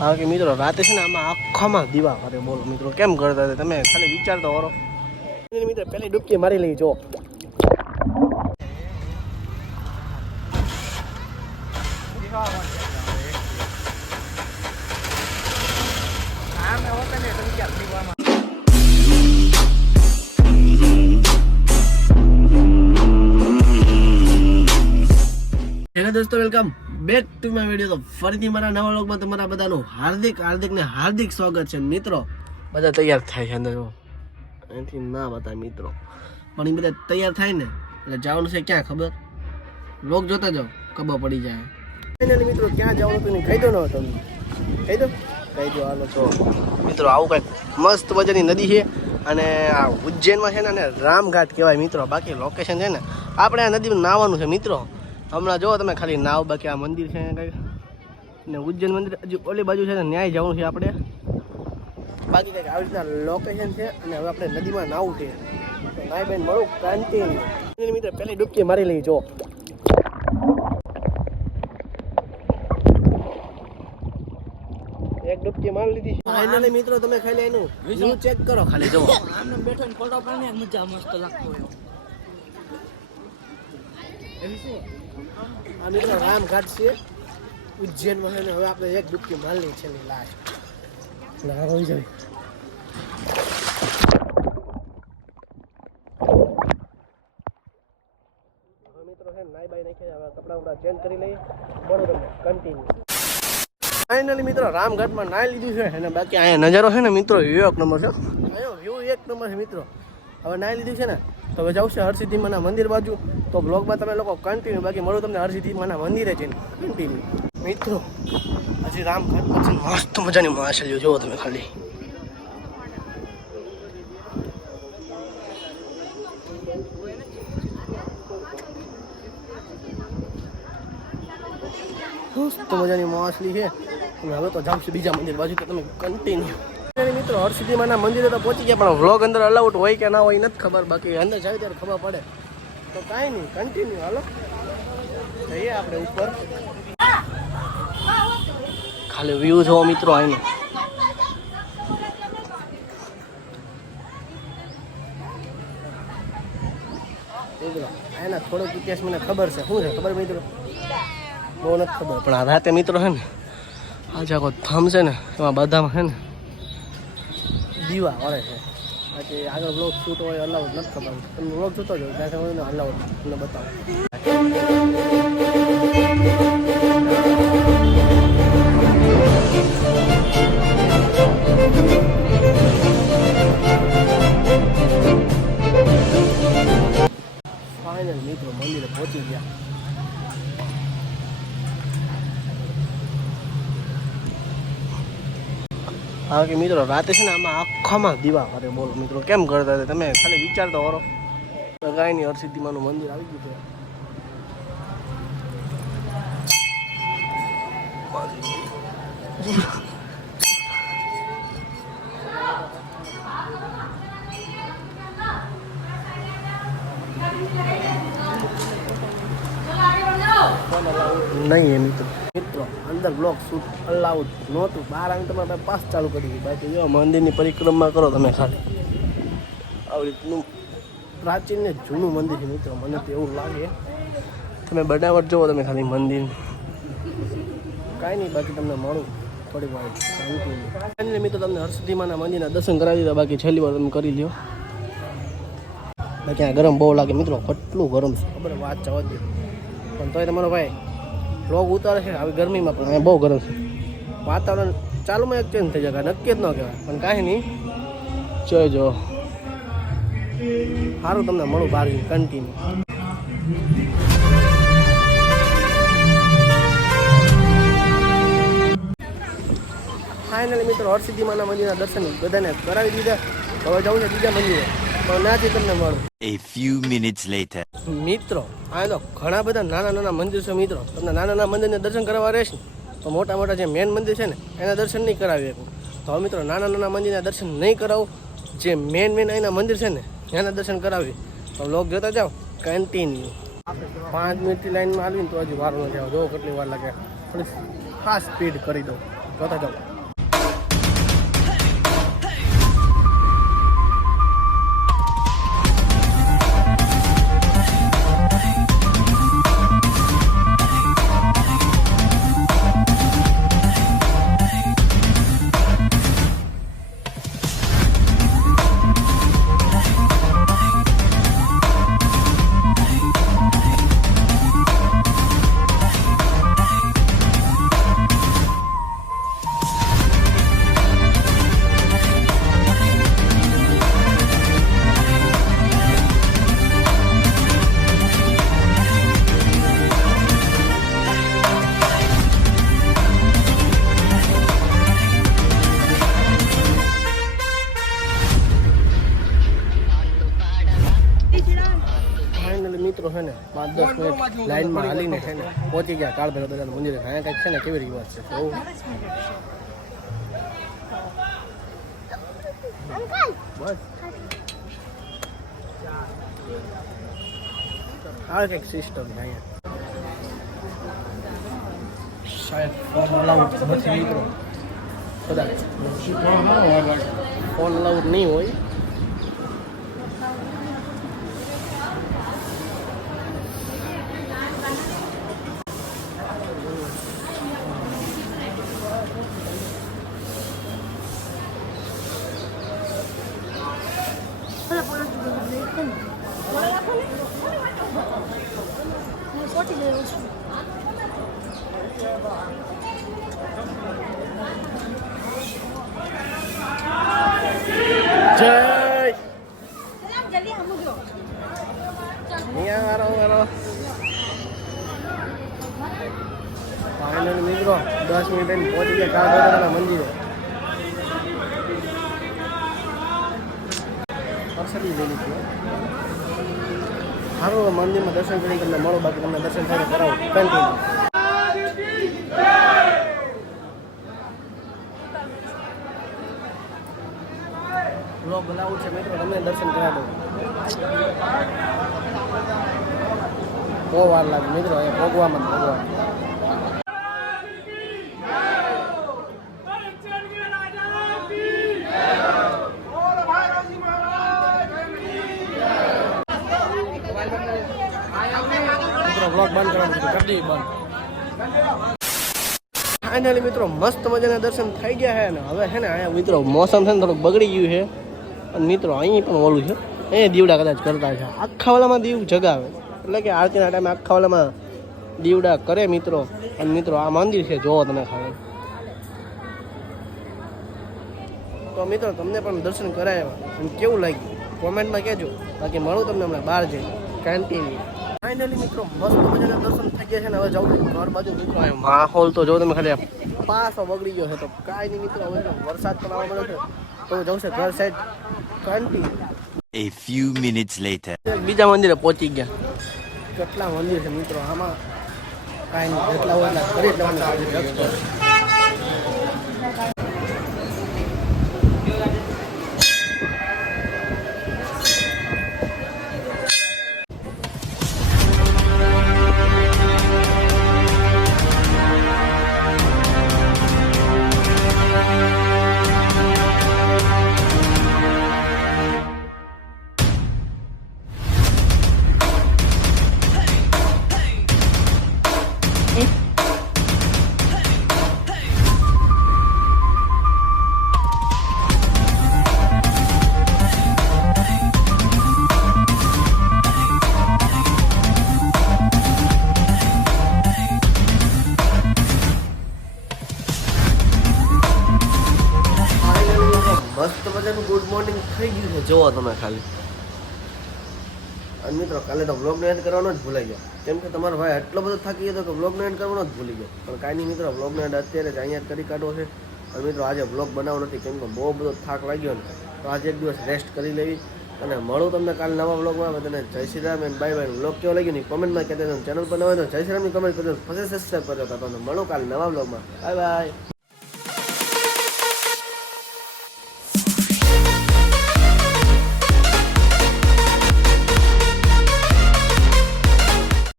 હા કે મિત્રો, રાતે છે ને આમાં આખામાં દીવા કરે બોલો મિત્રો. કેમ કરતા તમે? ખાલી વિચારતો કરો મિત્રો, પેલી ડૂબકી મારી લઈ જો. દોસ્તો welcome back to my video તો ફરીથી મારા નવા લોગમાં તમારા બધાનું હાર્દિક હાર્દિક ને હાર્દિક સ્વાગત છે મિત્રો. બધા તૈયાર થાય છે અંદર અહીંથી ના બધા મિત્રો. પણ એ બધા તૈયાર થાય ને, એટલે જવાનું છે ક્યાં ખબર? લોક જોતા જાઓ, ખબર પડી જાય. મિત્રો, ક્યાં જવાનું હતું કહી દો ને તમને. કહી દો. કહી દો, હાલો, તો. મિત્રો, આવું કંઈક મસ્ત મજાની નદી છે અને આ ઉજ્જૈનમાં છે ને રામઘાટ કહેવાય મિત્રો. બાકી લોકેશન છે ને, આપણે આ નદીમાં નાહવાનું છે મિત્રો. હમણાં જો તમે ખાલી નાવ બાકી આ મંદિર છે કંઈક. ને ઉજ્જૈન મંદિર હજી ઓલી બાજુ છે ને ન્યાય જવાનું છે આપણે. બાકી કંઈક આવી રીતના લોકેશન છે અને હવે આપણે નદીમાં નાવું છે તો નાય બેન મળું ક્રાંતિ મિત્ર પહેલી ડૂબકી મારી લઈ જો. એક ડૂબકી મારી લીધી ફાઇનલી મિત્રો તમે ખાલી એનું વ્યૂ ચેક કરો ખાલી જો આમને બેઠો ને ફોટો પાડીને મજા મસ્ત લાગતો હોય આ મિત્રો રામઘાટ છે. ઉજ્જૈનમાં છે ને હવે આપણે એક ડૂબકી માલની છે લાસ્ટ ના હોઈ જાય ફાઇનલી મિત્રો રામઘાટમાં નાઈ લીધું છે અને બાકી અહીંયા નજારો છે ને મિત્રો એક નંબર છે. વ્યૂ એક નંબર છે મિત્રો. હવે નાઈ લીધું છે ને? તો હવે જાવ છે હરસિદ્ધિમાના મંદિર બાજુ. તો બ્લોગમાં તમે લોકો કન્ટિન્યુ બાકી મળું તમને હરસિદ્ધિમાના મંદિરે જઈને. કન્ટિન્યુ મિત્રો, હજી રામઘાટ છે મસ્ત મજાની માછલીઓ, જુઓ તમે ખાલી. મસ્ત મજાની માછલી છે. હવે તો જાઉં છે બીજા મંદિર બાજુ, તો તમે કન્ટિન્યુ મિત્રો હરસિદ્ધિમાના મંદિરે તો પહોંચી ગયા, પણ વ્લોગ અંદર અલાઉટ હોય કે ના હોય નથી ખબર. બાકી અંદર જાય ત્યારે ખબર પડે. તો કાંઈ નહીં કન્ટિન્યુ હાલો. જઈએ આપણે ઉપર. ખાલી વ્યૂ જોવો મિત્રો મિત્રો એના થોડોક ઇતિહાસ મને ખબર છે. શું છે ખબર મિત્રો? બહુ નથી ખબર, પણ આ રાતે મિત્રો છે ને, આ જે આખો છે ને, એમાં બધામાં છે ને દીવા વળે છે બાકી આગળ બ્લોગ શૂટ હોય અલાઉડ નથી ખબર તમે બ્લોગ જોતો જાઓ ત્યાં હોય ને અલાઉડ તમને બતાવો ફાઇનલ મિત્રો મંદિરે પહોંચી ગયા હા કે મિત્રો રાતે છે ને આમાં આખામાં દીવા કરે બોલો મિત્રો કેમ કરતા હતા? તમે ખાલી વિચારતો કરો તો નહીં હરસિદ્ધિમાનું મંદિર આવી ગયું છે. નહીં એ મિત્રો. મિત્રો, અંદર બ્લોક શૂટ અલાઉડ નહોતું. બાર આવીને તમારે પાસ ચાલુ કરી દીધું. બાકી જો મંદિરની પરિક્રમા કરો તમે ખાલી. આવી રીતનું પ્રાચીન ને જૂનું મંદિર છે મિત્રો. મને તો એવું લાગે. તમે બનાવટ જુઓ તમે ખાલી મંદિર. કાંઈ નહીં, બાકી તમને મળું. થોડી વાર. શાંતિ મિત્રો, તમને હર્ષદીમાના મંદિરના દર્શન કરાવી દીધા. બાકી છેલ્લી વાર તમે કરી લ્યો. બાકી આ ગરમ બહુ લાગે મિત્રો. કેટલું ગરમ છે. ખબર, વાત જવા દે પણ તોય તમારો ભાઈ લોગ ઉતારે છે આવી ગરમીમાં પણ. બહુ ગરમ છે. વાતાવરણ ચાલુમાં એક ચેન્જ થઈ જાય, નક્કી જ ન કહેવાય. પણ કાંઈ નહીં. જોજો સારું તમને મળું બહાર કન્ટિન્યુ ફાઇનલી મિત્રો હરસિદ્ધિમાના મંદિરના દર્શન બધાને કરાવી દીધા. હવે જવું છે બીજા મંદિરે. નાથી તમને મળું. A few minutes later. મિત્રો આ તો ઘણા બધા નાના નાના મંદિર છે મિત્રો. તમને નાના નાના મંદિરને દર્શન કરવા રહેશે. તો મોટા મોટા જે મેન મંદિર છે ને એના દર્શન નહીં કરાવી શકું. તો મિત્રો નાના નાના મંદિરના દર્શન નહીં કરાવું. જે મેન મેન અહીંના મંદિર છે ને એના દર્શન કરાવી તો લોક જોતા જાઓ. કન્ટિન્યુ પાંચ મિનિટની લાઈનમાં આવીને તો હજી વાર નથી આવે જો કેટલી વાર લાગે. થોડી ફાસ્ટ સ્પીડ કરી દો જોતા જાઓ. ફાઇનલી મિત્રો છે ને પાંચ દસ મિનિટ લાઈનમાં હાલીને છે ને પહોંચી ગયા કાળ ભૈરવ દાદાના મંદિરે. અહીંયા કંઈક છે ને કેવી રીતે છે? બસ. આ કંઈક સિસ્ટમ છે અહીંયા. શાયદ ફોન અલાઉડ નથી મિત્રો. કદાચ. ફોન અલાઉડ નહીં હોય જય અહીંયા વારો વારો ફાઇનલ મિત્રો દસ મિનિટ પહોંચી ગયા ભૈરવના મંદિરે પરસદી લઈ છે. સારું મંદિરમાં દર્શન કરી તમને મળો, બાકી તમને દર્શન થઈને કરાવો કન્ટિન્યુ બ્લોગ બનાવવું છે મિત્રો, તમને દર્શન કરાવી દઉં. બહુ વાર લાગે મિત્રો એ ભોગવામાં ભોગવા મિત્રો બ્લોગ દઈએ બંધ. ફાઇનલી મિત્રો, મસ્ત મજાના દર્શન થઈ ગયા છે ને હવે છે ને અહીંયા મિત્રો મોસમ છે ને થોડુંક બગડી ગયું છે. અને મિત્રો, અહીં પણ ઓલું છે. એ દીવડા કદાચ કરતા છે આખા વાલામાં દીવ જગાવે. એટલે કે આરતીના ટાઈમે આખા વાલામાં દીવડા કરે મિત્રો. અને મિત્રો, આ મંદિર છે જોવો તમે ખાલી. તો મિત્રો, તમને પણ દર્શન કરાવ્યા અને કેવું લાગ્યું? કોમેન્ટમાં કહેજો. બાકી મળું તમને હમણાં બહાર જઈ કન્ટિન્યુ ફાઇનલી મિત્રો મસ્ત મજાના દર્શન થઈ ગયા છે ને હવે જાઉં છું ઘર બાજુ મિત્રો માહોલ તો જો તમે ખાલી પાસો બગડી ગયો છે તો કાંઈ નહીં મિત્રો હવે તો વરસાદ પણ આવવા મળ્યો છે. તો હું જાઉં છું ઘર side continue A few minutes later. બીજા મંદિરે પહોંચી ગયા. કેટલા મંદિર છે મિત્રો આમાં કાંઈ નહીં. જેટલા હોય એટલા કરી જ લેવાનું. મસ્ત મજાનું ગુડ મોર્નિંગ થઈ ગયું છે. જોવો તમે ખાલી. અને મિત્રો, કાલે તો બ્લોગનો એન્ડ કરવાનો જ ભૂલાઈ ગયો. કેમ કે તમારો ભાઈ એટલો બધો થાકી ગયો હતો કે બ્લોગનો એન્ડ કરવાનો જ ભૂલી ગયો. પણ કાંઈ નહીં મિત્રો બ્લોગનો એન્ડ અત્યારે જ અહીંયા કરી કાઢવો છે. અને મિત્રો, આજે બ્લોગ બનાવવો નથી, કેમ કે બહુ બધો થાક લાગ્યો ને. તો આજે એક દિવસ રેસ્ટ કરી લેવી અને મળું તમને કાલે નવા બ્લોગમાં બધાને જય Shri Ram and bye bye blog કેવો લાગ્યો નહીં? કોમેન્ટમાં કહેતા ચેનલ પર નવા જય શ્રી રામની કમેન્ટ કરજો. પછી સબસ્ક્રાઈબ કરજો. તો તમને મળું કાલે નવા બ્લોગમાં બાય બાય